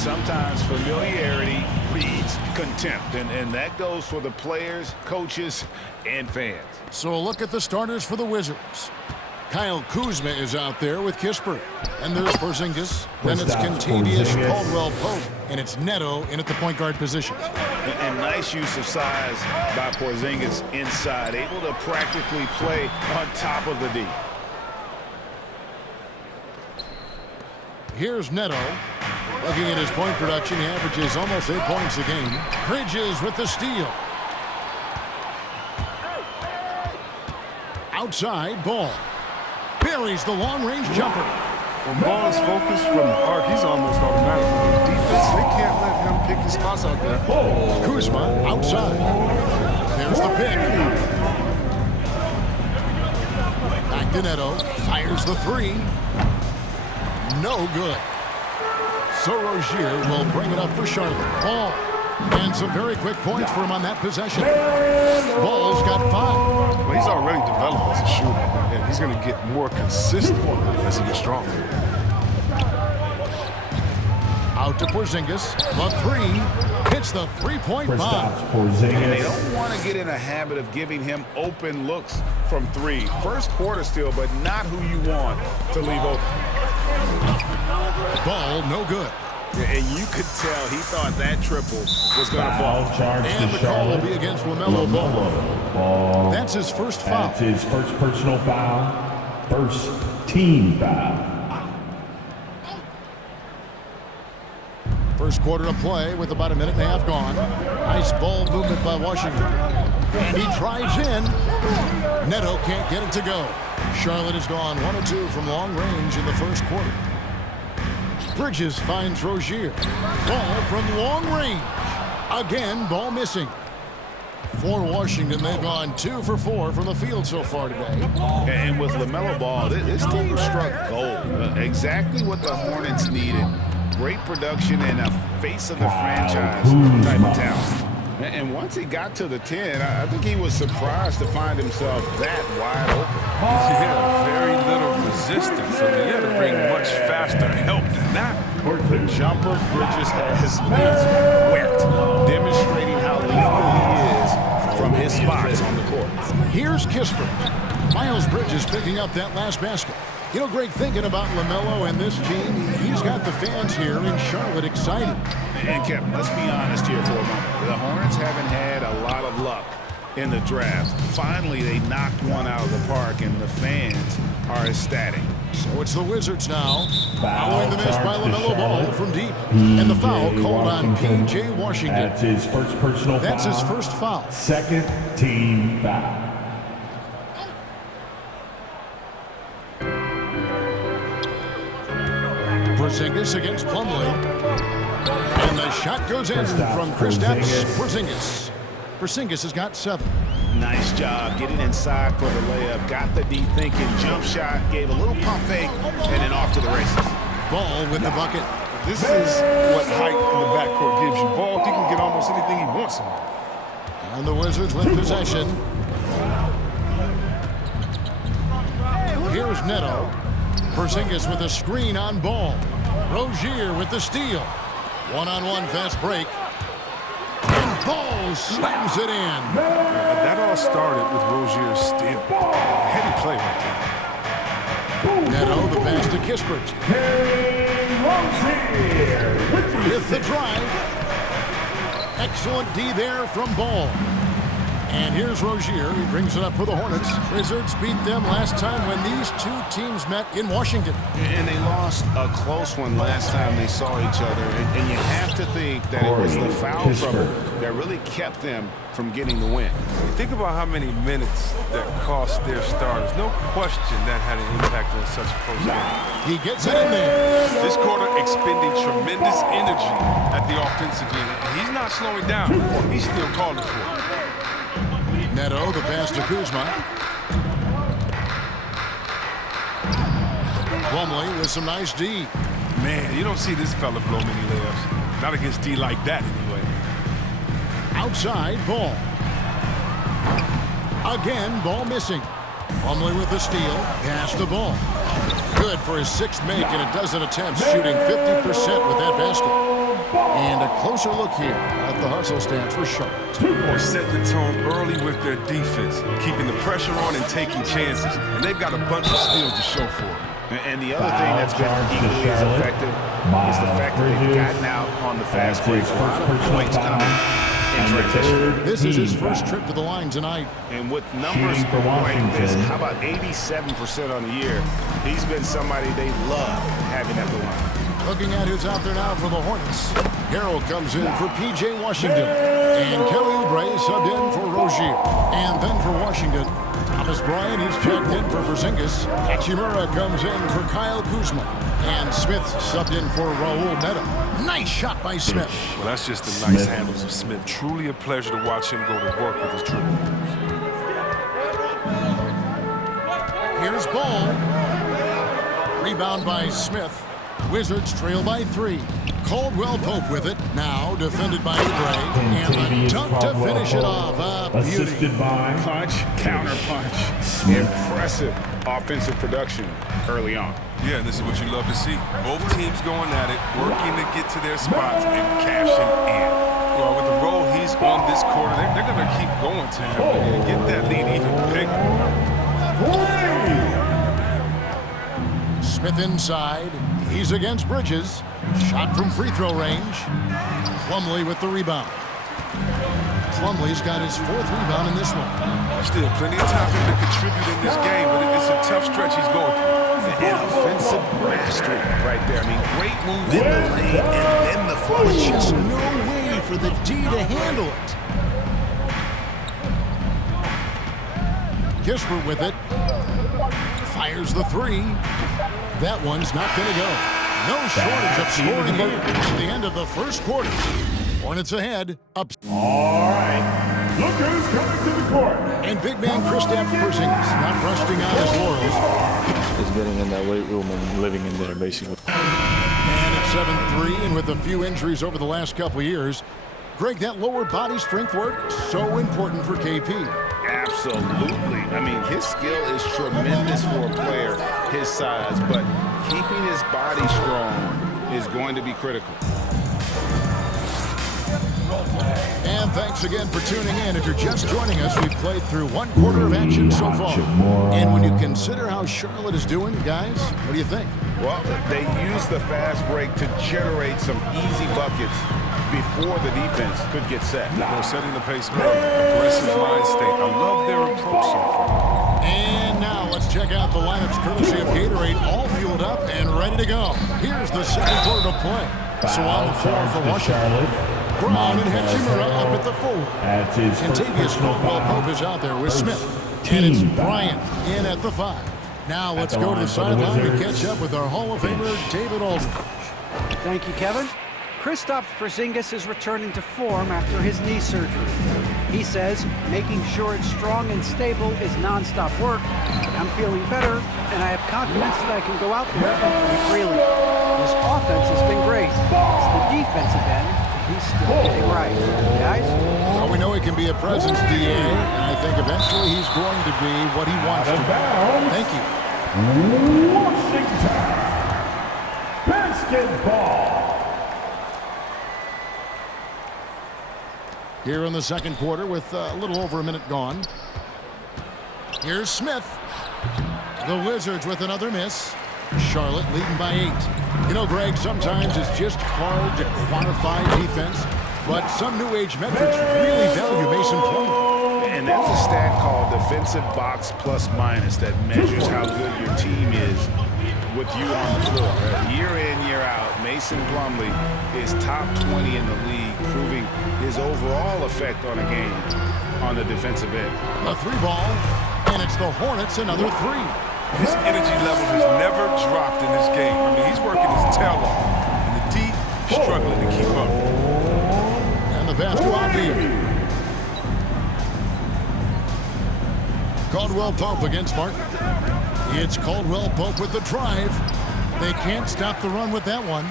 sometimes familiarity breeds contempt, and that goes for the players, coaches, and fans. So a look at the starters for the Wizards. Kyle Kuzma is out there with Kispert. And there's Porzingis. Then it's Kentavious Caldwell-Pope. And it's Neto in at the point guard position. And nice use of size by Porzingis inside. Able to practically play on top of the D. Here's Neto. Looking at his point production, he averages almost 8 points a game. Bridges with the steal. Outside, Ball. Buries the long-range jumper. When Ball is focused from the arc, he's almost automatic. Defense, they can't let him pick his spots out there. Kuzma outside. There's the pick. Back to Neto. Fires the three. No good. So Rozier will bring it up for Charlotte. Ball. And some very quick points for him on that possession. Ball's got 5. Well, he's already developed as a shooter, and he's going to get more consistent as he gets stronger. Out to Porzingis. The 3. Hits the three-point bomb. And they don't want to get in a habit of giving him open looks from 3. First quarter still, but not who you want to leave open. Ball no good. And you could tell he thought that triple was going to fall. And the call will be against Lamelo Ball. That's his first foul. That's his first personal foul. First team foul. First quarter of play with about a minute and a half gone. Nice ball movement by Washington. And he drives in. Neto can't get it to go. Charlotte has gone 1 of 2 from long range in the first quarter. Bridges finds Rozier. Ball from long range. Again, ball missing. For Washington, they've gone 2 for 4 from the field so far today. And with Lamelo Ball, this team struck gold. Exactly what the Hornets needed. Great production and a face of the franchise type of talent. And once he got to the 10, I think he was surprised to find himself that wide open. Yeah, very little resistance. So he had to bring much faster help than that. The jumper Bridges has is wet, demonstrating how lethal he is from his spots on the court. Here's Kispert. Miles Bridges picking up that last basket. You know, Greg, thinking about Lamelo and this team, he's got the fans here in Charlotte excited. And Kevin, let's be honest here for a moment. The Hornets haven't had a lot of luck in the draft. Finally, they knocked one out of the park, and the fans are ecstatic. So it's the Wizards now, following the miss by Lamelo Ball from deep. And the foul called on P.J. Washington. That's his first personal foul. That's his first foul. Second team foul. Porzingis against Plumlee. And the shot goes in from Kristaps Porzingis. Porzingis has got 7. Nice job getting inside for the layup. Got the D thinking, jump shot, gave a little pump fake, and then off to the races. Ball with the bucket. This is what height in the backcourt gives you. Ball, he can get almost anything he wants in there. And the Wizards with possession. Here's Neto. Porzingis with a screen on Ball. Rozier with the steal. One-on-one fast break. And Ball slams it in. That all started with Rozier's steal. Heady play right there. Neto, the pass to Kispert. With the drive. Excellent D there from Ball. And here's Rozier. He brings it up for the Hornets. Wizards beat them last time when these two teams met in Washington. And they lost a close one last time they saw each other. And you have to think that it was the foul trouble that really kept them from getting the win. Think about how many minutes that cost their starters. No question that had an impact on such a close game. He gets it in there. This quarter expending tremendous energy at the offensive end. And he's not slowing down. He's still calling for it. Neto, the pass to Kuzma. Plumlee with some nice D. Man, you don't see this fella blow many layups. Not against D like that, anyway. Outside, Ball. Again, Ball missing. Plumlee with the steal. Pass the Ball. Good for his 6th make and a dozen attempts, shooting 50% with that basket. And a closer look here at the hustle stance for Charlotte. They're setting the tone early with their defense, keeping the pressure on and taking chances. And they've got a bunch of steals to show for it. And the other thing that's been equally as effective is the fact that they've gotten out on the fast break. A lot of points coming in transition. This is his first trip to the line tonight. And with numbers like this, how about 87% on the year? He's been somebody they love having at the line. Looking at who's out there now for the Hornets. Harrell comes in for P.J. Washington. And Kelly Oubre subbed in for Rozier. And then for Washington, Thomas Bryant, he's checked in for Porzingis. Hachimura comes in for Kyle Kuzma. And Smith subbed in for Raul Neto. Nice shot by Smith. Well, that's just the nice handles of Smith. Truly a pleasure to watch him go to work with his dribble. Here's Ball. Rebound by Smith. Wizards trail by 3. Caldwell Pope with it. Now defended by Oubre. And a dunk to finish it off. A beauty. Assisted by Punch, counter punch. Impressive offensive production early on. Yeah, and this is what you love to see. Both teams going at it, working to get to their spots and cashing in. Well, with the role he's on this quarter, they're going to keep going to him and get that lead even bigger. Smith inside. He's against Bridges. Shot from free throw range. Plumlee with the rebound. Plumlee's got his 4th rebound in this one. Still plenty of time for him to contribute in this game, but it's a tough stretch he's going through. An offensive mastery right there. I mean, great move in the lane and then the flush. Just no way for the D to handle it. Kispert with it. Fires the 3. That one's not going to go. No shortage of scoring here at the end of the first quarter. Hornets ahead. Up. All right. Look who's coming to the court. And big man Kristaps Porzingis not resting on his laurels. Just getting in that weight room and living in there, basically. And at 7'3", and with a few injuries over the last couple of years, Greg, that lower body strength work, so important for KP. Absolutely. I mean, his skill is tremendous for a player his size, but keeping his body strong is going to be critical. And thanks again for tuning in. If you're just joining us, we've played through 1 quarter of action so far. And when you consider how Charlotte is doing, guys, what do you think? Well, they use the fast break to generate some easy buckets before the defense could get set. They're setting the pace early. Aggressive mind state. I love their approach so far. And now let's check out the lineups courtesy of Gatorade, all fueled up and ready to go. Here's the second quarter of play. So on the floor for Washington, Brown and Hachimura up at the forward. Contavious Caldwell-Pope is out there with Smith. And it's Bryant in at the 5. Now let's go to the sideline to catch up with our Hall of Famer, David Aldridge. Thank you, Kevin. Kristaps Porzingis is returning to form after his knee surgery. He says making sure it's strong and stable is nonstop work. I'm feeling better, and I have confidence that I can go out there and play freely. His offense has been great. It's the defensive end he's still getting right. Guys? Well, we know he can be a presence, DA, and I think eventually he's going to be what he wants to be. Thank you. Washington basketball. Here in the second quarter with a little over a minute gone. Here's Smith. The Wizards with another miss. Charlotte leading by 8. You know, Greg, sometimes it's just hard to quantify defense, but some new age metrics really value Mason Plumlee. And there's a stat called defensive box plus minus that measures how good your team is with you on the floor. Year in, year out, Mason Plumlee is top 20 in the league, proving his overall effect on a game on the defensive end. A 3-ball, and it's the Hornets another 3. His energy level has never dropped in this game. I mean, he's working his tail off, and the D struggling to keep up. And the basket on Beal. Caldwell-Pope against Martin. It's Caldwell-Pope with the drive. They can't stop the run with that one.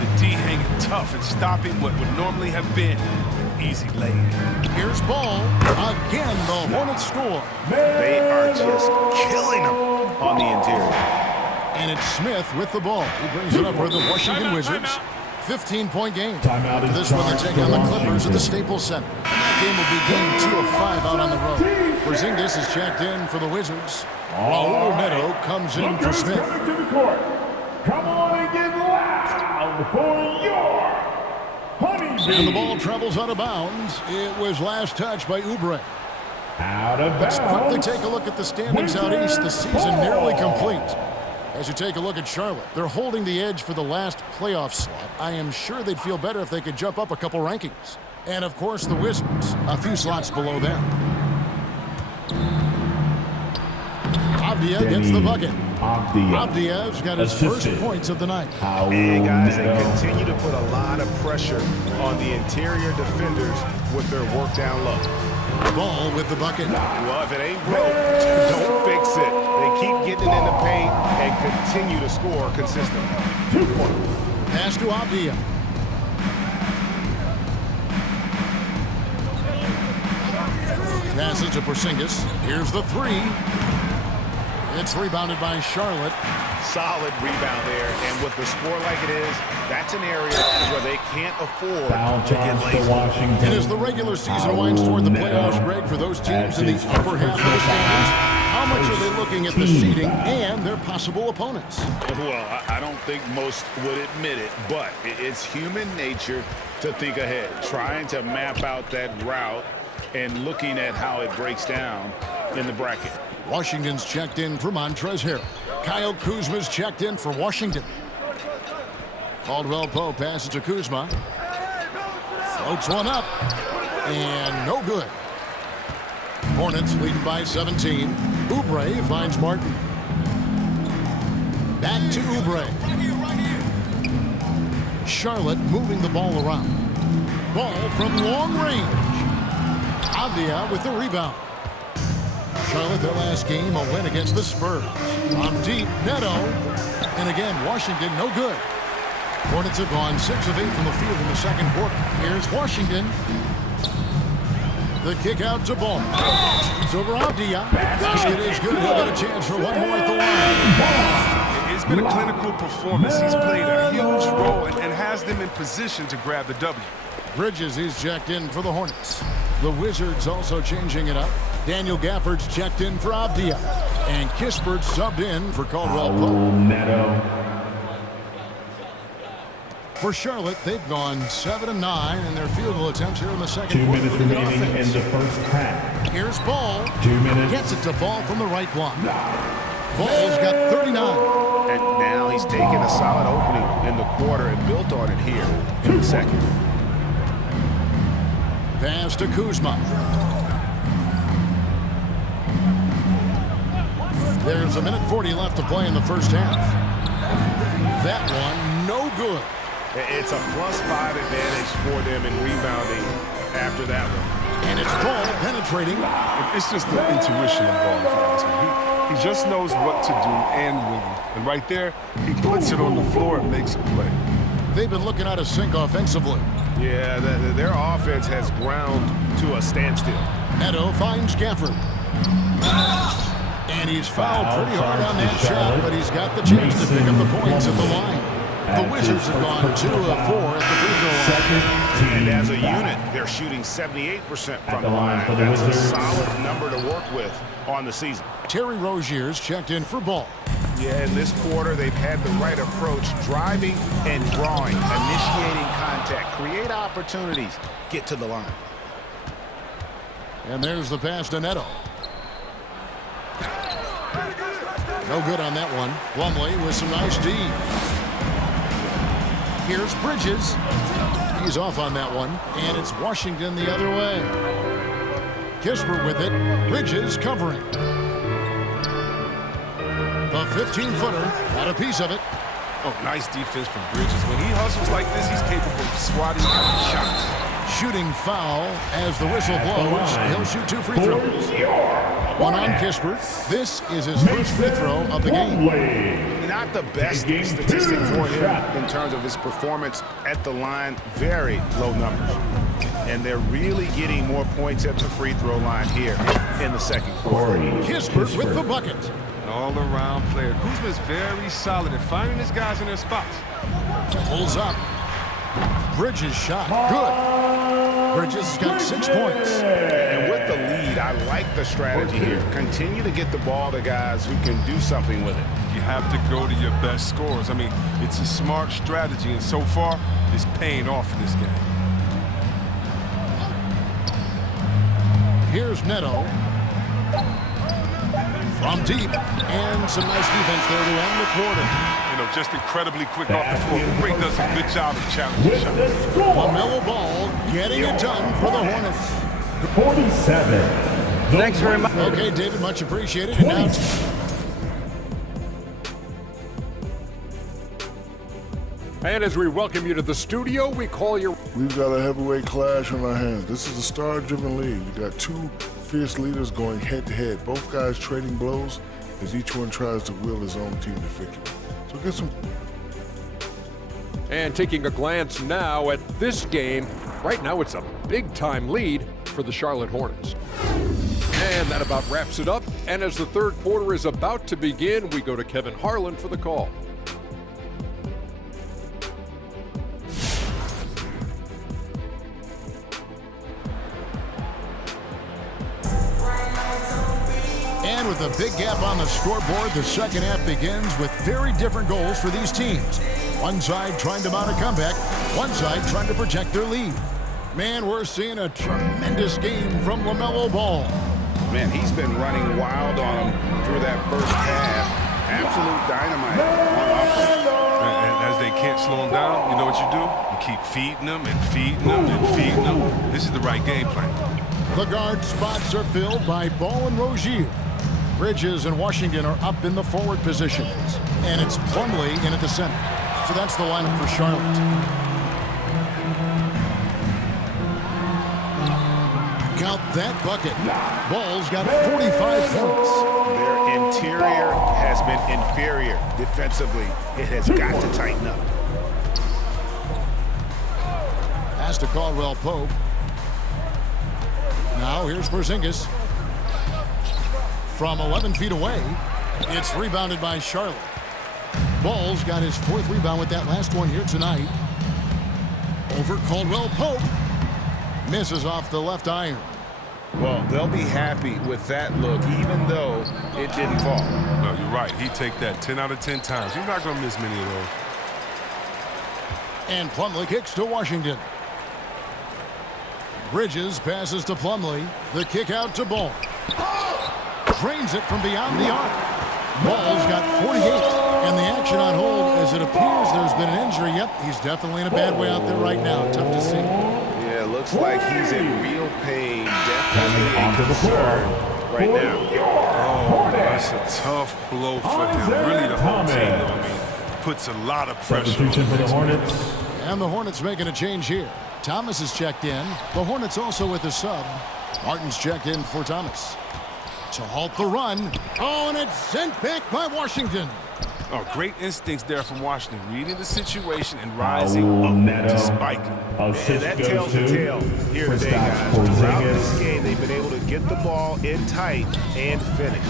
The D hanging tough and stopping what would normally have been an easy lay. Here's Ball. Again, the Hornets score. They are just killing them on the interior. And it's Smith with the ball. He brings it up for the Washington Wizards. 15-point game. Timeout is This one they charged take to on the Clippers at Washington. the Staples Center. And that game will be game 2 of 5 out on the road. Porzingis is checked in for the Wizards. Raul Neto comes in for Smith. Coming to the court. Come on and get loud for your Honeybee. And the ball travels out of bounds. It was last touched by Oubre. Out of Let's quickly bounds. take a look at the standings out east. The season nearly complete. As you take a look at Charlotte, they're holding the edge for the last playoff slot. I am sure they'd feel better if they could jump up a couple rankings. And, of course, the Wizards, a few slots below them. Avdia gets the bucket. Avdia's got his first points of the night. And guys, they continue to put a lot of pressure on the interior defenders with their work down low. Ball with the bucket. Well, if it ain't broke, don't fix it. They keep getting it in the paint and continue to score consistently. 2 points. Pass to Avdia. Passes to Porzingis. Here's the three. It's rebounded by Charlotte. Solid rebound there, and with the score like it is, that's an area where they can't afford Foul to get charge to lazy. Washington. And as the regular season winds toward the playoffs, Greg, for those teams in the upper half of the standings, how much are they looking at the seeding and their possible opponents? Well, I don't think most would admit it, but it's human nature to think ahead, trying to map out that route and looking at how it breaks down in the bracket. Washington's checked in for Montrezl Harrell. Kyle Kuzma's checked in for Washington. Caldwell Pope passes to Kuzma. Floats one up. And no good. Hornets leading by 17. Oubre finds Martin. Back to Oubre. Charlotte moving the ball around. Ball from long range. Avdia with the rebound. Charlotte, their last game, a win against the Spurs. On deep, Neto. And again, Washington, no good. Hornets have gone 6 of 8 from the field in the second quarter. Here's Washington. The kick out to Ball. It's over Avdia. Basket is good. He'll get a chance for one more at the line. It's been a clinical performance. He's played a huge role and has them in position to grab the W. Bridges is checked in for the Hornets. The Wizards also changing it up. Daniel Gafford's checked in for Avdia. And Kispert subbed in for Caldwell Pope. Neto. For Charlotte, they've gone 7 of 9 in their field goal attempts here in the second 2 quarter. minutes remaining in the first half. Here's Ball. 2 minutes. Gets it to Ball from the right block. Ball's got 39. And now he's taken a solid opening in the quarter and built on it here in the second. Pass to Kuzma. There's a minute 40 left to play in the first half. That one, no good. It's a +5 advantage for them in rebounding after that one. And it's Ball penetrating. It's just the intuition of Ball, if you ask me. He just knows what to do and when. And right there, he puts it on the floor and makes a play. They've been looking out of sync offensively. Yeah, their offense has ground to a standstill. Neto finds Gafford. And he's fouled pretty hard on that shot, but he's got the chance to pick up the points at the line. The Wizards have gone 2 of 4 at the free throw line. And as a unit, they're shooting 78% from the line. That's a solid number to work with on the season. Terry Rozier's checked in for Ball. Yeah, in this quarter, they've had the right approach, driving and drawing, initiating contact, create opportunities, get to the line. And there's the pass to Neto. No good on that one. Plumlee with some nice D. Here's Bridges. He's off on that one. And it's Washington the other way. Kispert with it. Bridges covering. The 15-footer got a piece of it. Oh, nice defense from Bridges. When he hustles like this, he's capable of swatting shots. Shooting foul as the whistle blows. He'll shoot 2 free throws. One on Kispert. This is his first free throw of the game. Not the best statistic for him in terms of his performance at the line. Very low numbers. And they're really getting more points at the free throw line here in the second quarter. Kispert with the bucket. An all-around player. Kuzma is very solid at finding his guys in their spots. Pulls up. Bridges shot. Good. Bridges has got 6 points. And with the lead, I like the strategy here. Continue to get the ball to guys who can do something with it. You have to go to your best scorers. I mean, it's a smart strategy, and so far, it's paying off in this game. Here's Neto. From deep. And some nice defense there to end the quarter. You know, just incredibly quick off the floor. Ray does a good job of challenging shots. Lamelo Ball getting it done for the Hornets. 47. Thanks very much. Okay, David, much appreciated. And now And as we welcome you to the studio, we call your... We've got a heavyweight clash on our hands. This is a star-driven league. You got two fierce leaders going head-to-head. Both guys trading blows as each one tries to will his own team to victory. So get some... And taking a glance now at this game, right now it's a big-time lead for the Charlotte Hornets. And that about wraps it up. And as the third quarter is about to begin, we go to Kevin Harlan for the call. And with a big gap on the scoreboard, the second half begins with very different goals for these teams. One side trying to mount a comeback, one side trying to protect their lead. Man, we're seeing a tremendous game from Lamelo Ball. Man, he's been running wild on him through that first half. Absolute dynamite on offense. And as they can't slow him down, you know what you do? You keep feeding them and feeding them and feeding them. This is the right game plan. The guard spots are filled by Ball and Rozier. Bridges and Washington are up in the forward positions. And it's Plumlee in at the center. So that's the lineup for Charlotte. Count that bucket. Ball's got 45 points. Their interior has been inferior defensively. It has got to tighten up. Pass to Caldwell Pope. Now here's Porzingis. From 11 feet away, it's rebounded by Charlotte. Ball's got his fourth rebound with that last one here tonight. Over Caldwell Pope. Misses off the left iron. Well, they'll be happy with that look, even though it didn't fall. No, you're right. He'd take that 10 out of 10 times. He's not going to miss many of those. And Plumlee kicks to Washington. Bridges passes to Plumlee. The kick out to Ball. Drains it from beyond the arc. Ball's got 48. And the action on hold as it appears there's been an injury. Yep, he's definitely in a bad way out there right now. Tough to see. Yeah, looks like he's in real pain. Definitely a concern right now. Oh, that's a tough blow for him. Really, the whole team, though. I mean, puts a lot of pressure on For the this. Hornets. And the Hornets making a change here. Thomas is checked in. The Hornets also with a sub. Martin's checked in for Thomas. To halt the run. Oh, and it's sent back by Washington. Oh, great instincts there from Washington. Reading the situation and rising up to spike. And that tells the tale here today, guys. Throughout this game, they've been able to get the ball in tight and finish.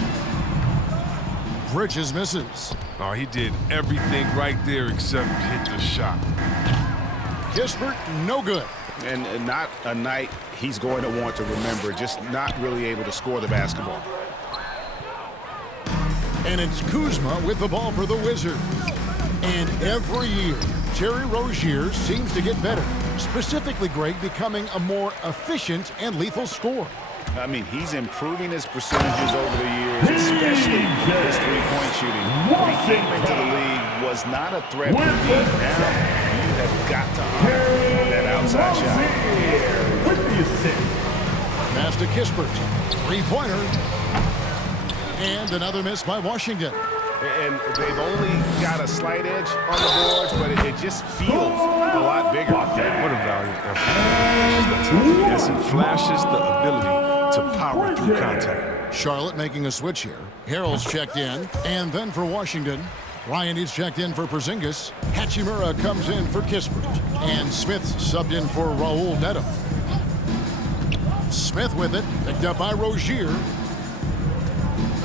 Bridges misses. Oh, he did everything right there except hit the shot. Kispert, no good. And not a night he's going to want to remember, just not really able to score the basketball. And it's Kuzma with the ball for the Wizards. And every year, Terry Rozier seems to get better. Specifically, Greg, becoming a more efficient and lethal scorer. I mean, he's improving his percentages over the years, especially his three-point shooting. When he came into the league, was not a threat from deep. Now, you have got to honor that outside shot. With the assist. Pass to Kispert. Three-pointer. And another miss by Washington. And they've only got a slight edge on the boards, but it just feels a lot bigger. What a valiant effort. Yes, it flashes the ability to power through contact. Charlotte making a switch here. Harrell's checked in. And then for Washington, Ryan is checked in for Porzingis. Hachimura comes in for Kispert. And Smith subbed in for Raul Neto. Smith with it, picked up by Rozier.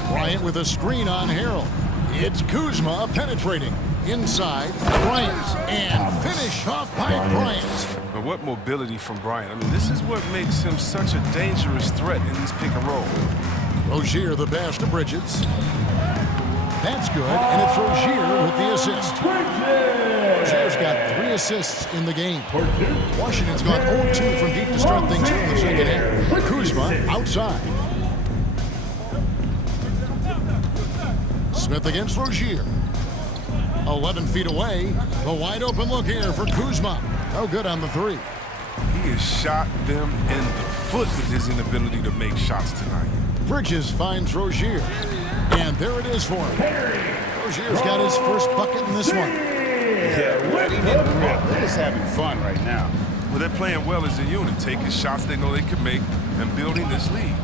Bryant with a screen on Harrell. It's Kuzma penetrating. Inside, Bryant, and finish off by Bryant. But what mobility from Bryant. I mean, this is what makes him such a dangerous threat in these pick and roll. Rozier the pass to Bridges. That's good, and it's Rozier with the assist. Rozier's got 3 assists in the game. Washington's gone 0-2 from deep to start things here in the second half. Kuzma outside. Smith against Rozier. 11 feet away. The wide open look here for Kuzma. No good on the 3. He has shot them in the foot with his inability to make shots tonight. Bridges finds Rozier. And there it is for him. Rozier's got his first bucket in this one. Yeah, letting it rip. They're just having fun right now. Well, they're playing well as a unit, taking shots they know they can make and building this lead.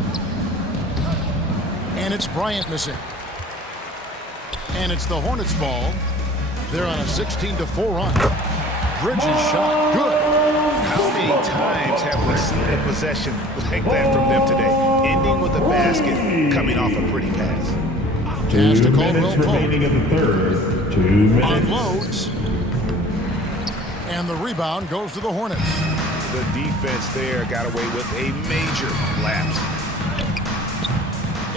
And it's Bryant missing. And it's the Hornets' ball. They're on a 16-4 run. Bridges shot good. How many times have we seen a possession like that from them today? Ending with a basket, coming off a pretty pass. Pass to 2 Caldwell minutes Pope. remaining in the third. 2 minutes. Unloads. And the rebound goes to the Hornets. The defense there got away with a major lapse.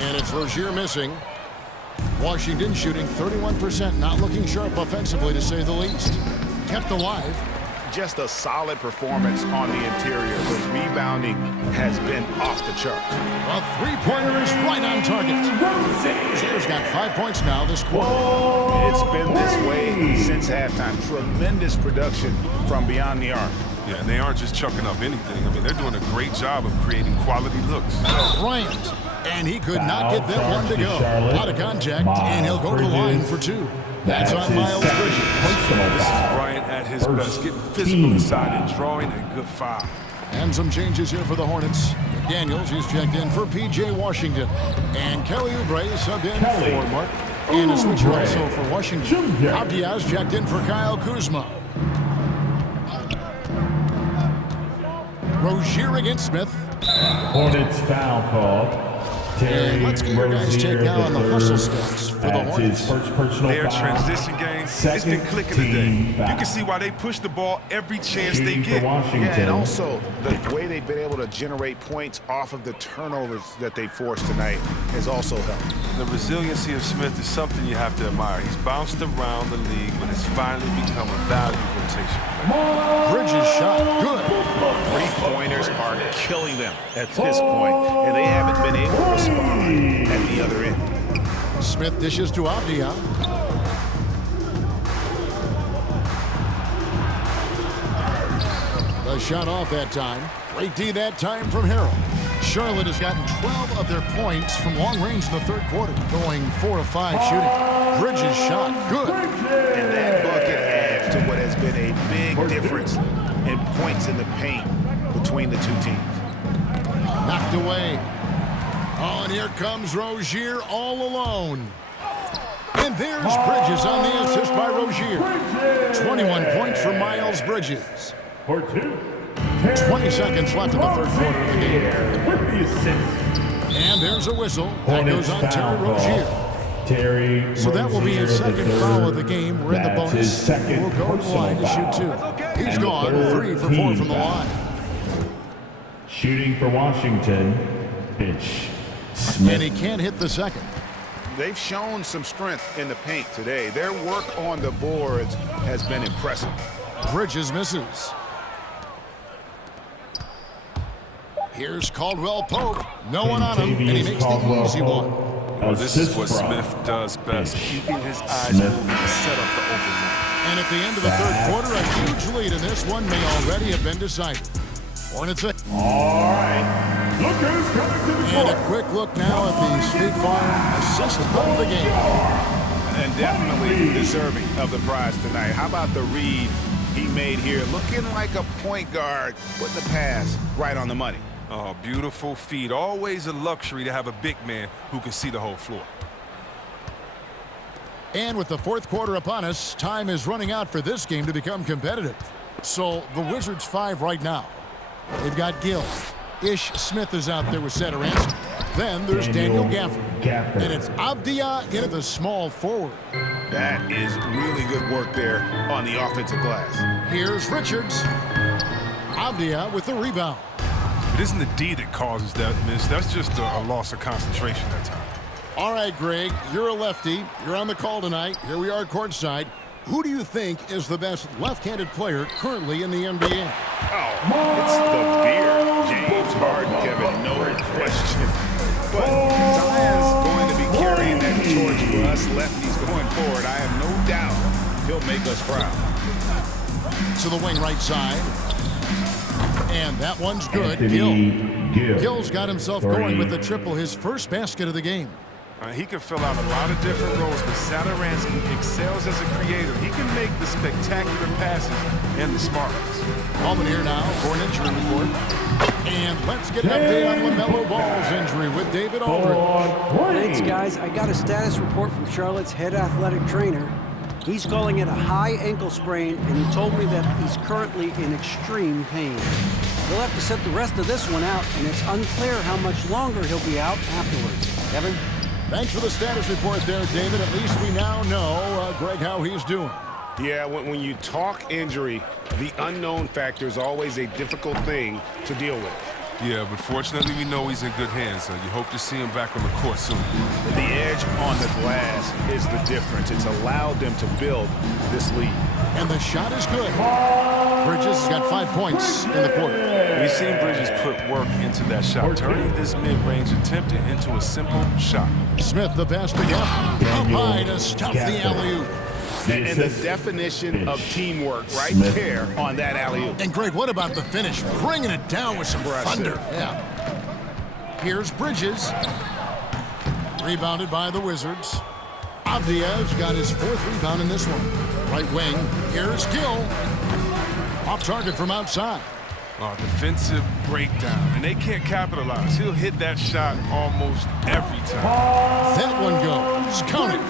And it's Rozier missing. Washington shooting 31%, not looking sharp offensively to say the least. Kept alive. Just a solid performance on the interior. The rebounding has been off the charts. A three-pointer is right on target. Rozier's got 5 points now this quarter. It's been this way since halftime. Tremendous production from beyond the arc. Yeah, and they aren't just chucking up anything. I mean, they're doing a great job of creating quality looks. Bryant, and he could not get that one to go. Out of contact, and he'll go to the line for 2. That's on Miles Bridges. This is Bryant at his best, getting physical inside and drawing a good foul. And some changes here for the Hornets. McDaniels, he's checked in for P.J. Washington. And Kelly Oubre subbed in for Mark. And a switch also for Washington. Abdiaz checked in for Kyle Kuzma. Rozier against Smith. Hornets foul call. And let's get your guys' take now on the hustle stats for the Hornets. Their transition game, it's been clicking today. You can see why they push the ball every chance they get. Yeah, and also the way they've been able to generate points off of the turnovers that they forced tonight has also helped. The resiliency of Smith is something you have to admire. He's bounced around the league, but it's finally become a value rotation. Bridges shot good. 3-pointers are killing them at this point, and they haven't been able to respond at the other end. Smith dishes to Abdiaz. The shot off that time. Great D that time from Harrell. Charlotte has gotten 12 of their points from long range in the third quarter, going 4 of 5 shooting. Bridges shot good. And that bucket adds to what has been a big difference in points in the paint between the two teams. Knocked away. Oh, and here comes Rozier all alone. And there's Bridges on the assist by Rozier. 21 points for Miles Bridges. 20 seconds left in the third quarter of the game. And there's a whistle. That goes on Terry Rozier. So that will be his second foul of the game. We're in the bonus. We'll go to the line to shoot 2. He's gone 3 for 4 from the line. Shooting for Washington, it's Smith. And he can't hit the second. They've shown some strength in the paint today. Their work on the boards has been impressive. Bridges misses. Here's Caldwell Pope. No one on him, and he makes the easy one. This is what Smith does best, keeping his eyes moving to set up the open look. And at the end of the third quarter, a huge lead in this one may already have been decided. Hornets. all right. Look who's coming to the And court. a quick look now at the State Farm assist of the game. And definitely deserving of the prize tonight. How about the read he made here? Looking like a point guard, putting the pass right on the money. Oh, beautiful feed. Always a luxury to have a big man who can see the whole floor. And with the fourth quarter upon us, time is running out for this game to become competitive. So the Wizards 5 right now. They've got Gill. Ish Smith is out there with center answer. Then there's Daniel Gafford. And it's Avdia into the small forward. That is really good work there on the offensive glass. Here's Richards. Avdia with the rebound. It isn't the D that causes that miss. That's just a loss of concentration that time. All right, Greg, you're a lefty. You're on the call tonight. Here we are courtside. Who do you think is the best left-handed player currently in the NBA? Oh, it's the beard. James Harden, Kevin, no question. But Zion's going to be carrying that torch for us lefties going forward. I have no doubt he'll make us proud. To the wing right side. And that one's good. Gill's got himself going with the triple, his first basket of the game. He can fill out a lot of different roles, but Satoransky excels as a creator. He can make the spectacular passes and the smart ones. Ballman here now for an injury report. And let's get an update on Lamelo Ball's injury with David Aldridge. Thanks, guys. I got a status report from Charlotte's head athletic trainer. He's calling it a high ankle sprain, and he told me that he's currently in extreme pain. He'll have to sit the rest of this one out, and it's unclear how much longer he'll be out afterwards. Kevin? Thanks for the status report there, David. At least we now know, Greg, how he's doing. Yeah, when you talk injury, the unknown factor is always a difficult thing to deal with. Yeah, but fortunately we know he's in good hands, so you hope to see him back on the court soon. The edge on the glass is the difference. It's allowed them to build this lead. And the shot is good. Bridges has got 5 points in the quarter. We've seen Bridges put work into that shot, turning this mid-range attempt into a simple shot. Smith, the pass to Gafford. Up high to stuff the alley-oop. And the definition of teamwork right there on that alley-oop. And Greg, what about the finish? Bringing it down with some thunder. Yeah. Here's Bridges. Rebounded by the Wizards. Avdia's got his 4th rebound in this one. Right wing. Here's Gill. Off target from outside. Defensive breakdown, and they can't capitalize. He'll hit that shot almost every time. That one goes. Count it.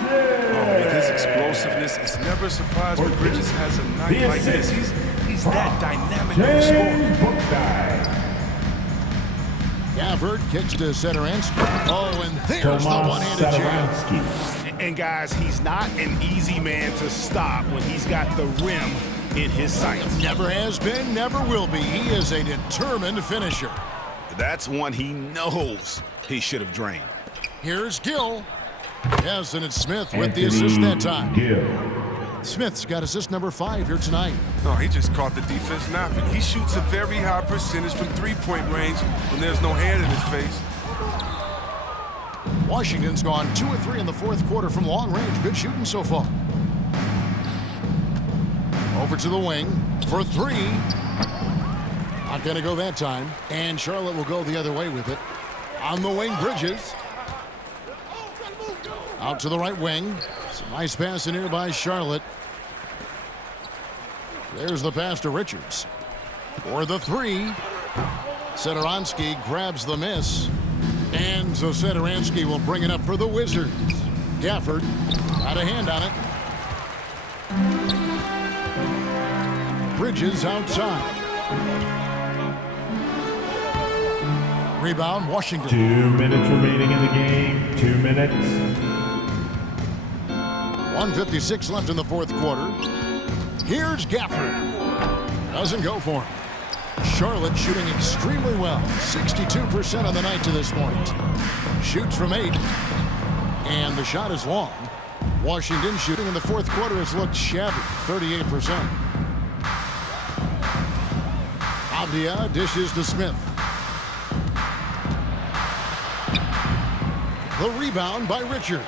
With his explosiveness, it's never a surprise when Bridges has a night like this. He's that dynamic of a scorer. Gafford kicks to Satoransky. Oh, and there's the one-handed jam. And guys, he's not an easy man to stop when he's got the rim in his sights. Never has been, never will be. He is a determined finisher. That's one he knows he should have drained. Here's Gill. Yes, and it's Smith with the assist that time. Smith's got assist number 5 here tonight. No, he just caught the defense napping. He shoots a very high percentage from three-point range when there's no hand in his face. Washington's gone 2 of 3 in the 4th quarter from long range. Good shooting so far. Over to the wing for 3. Not going to go that time. And Charlotte will go the other way with it. On the wing, Bridges. Out to the right wing. Some nice pass in here by Charlotte. There's the pass to Richards. For the 3. Satoransky grabs the miss. And so Satoransky will bring it up for the Wizards. Gafford got a hand on it. Bridges outside. Rebound, Washington. 2 minutes remaining in the game. 2 minutes. 1:56 left in the 4th quarter. Here's Gafford. Doesn't go for him. Charlotte shooting extremely well. 62% on the night to this point. Shoots from 8. And the shot is long. Washington shooting in the 4th quarter has looked shabby. 38%. Avdia dishes to Smith. The rebound by Richards.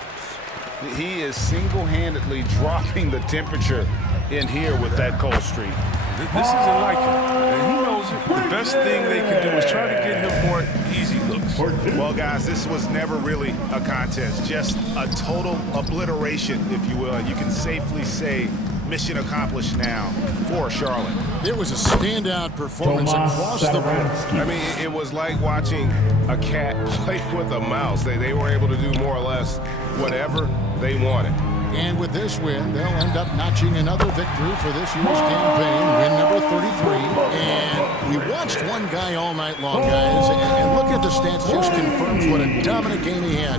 He is single-handedly dropping the temperature in here with that cold streak. This isn't like him, and he knows it. The best thing they can do is try to get him more easy looks. Well, guys, this was never really a contest. Just a total obliteration, if you will. And you can safely say mission accomplished now for Charlotte. There was a standout performance across the board. I mean, it was like watching a cat play with a mouse. They were able to do more or less whatever they wanted. And with this win, they'll end up notching another victory for this year's campaign, win number 33. And we watched one guy all night long, guys, and look at the stats just confirms what a dominant game he had.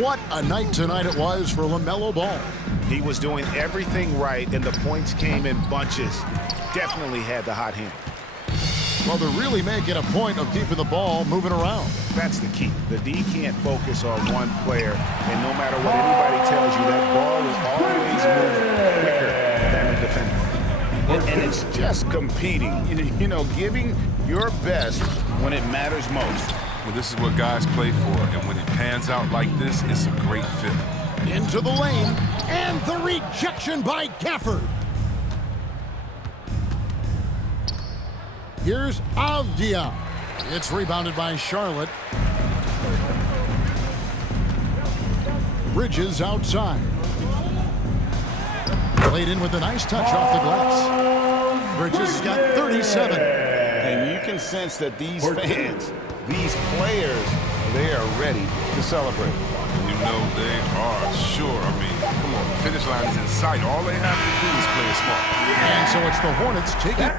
What a night tonight it was for Lamelo Ball. He was doing everything right, and the points came in bunches. Definitely had the hot hand. Well, they're really making a point of keeping the ball moving around. That's the key. The D can't focus on one player, and no matter what anybody tells you, that ball will always move quicker than the defender. And it's just competing, you know, giving your best when it matters most. Well, this is what guys play for, and when it pans out like this, it's a great fit. Into the lane, and the rejection by Gafford. Here's Avdia. It's rebounded by Charlotte. Bridges outside. Played in with a nice touch off the glass. Bridges has got 37. And you can sense that these fans, these players, they are ready to celebrate. You know they are, sure. I mean, come on, the finish line is in sight. All they have to do is play it smart. And so it's the Hornets taking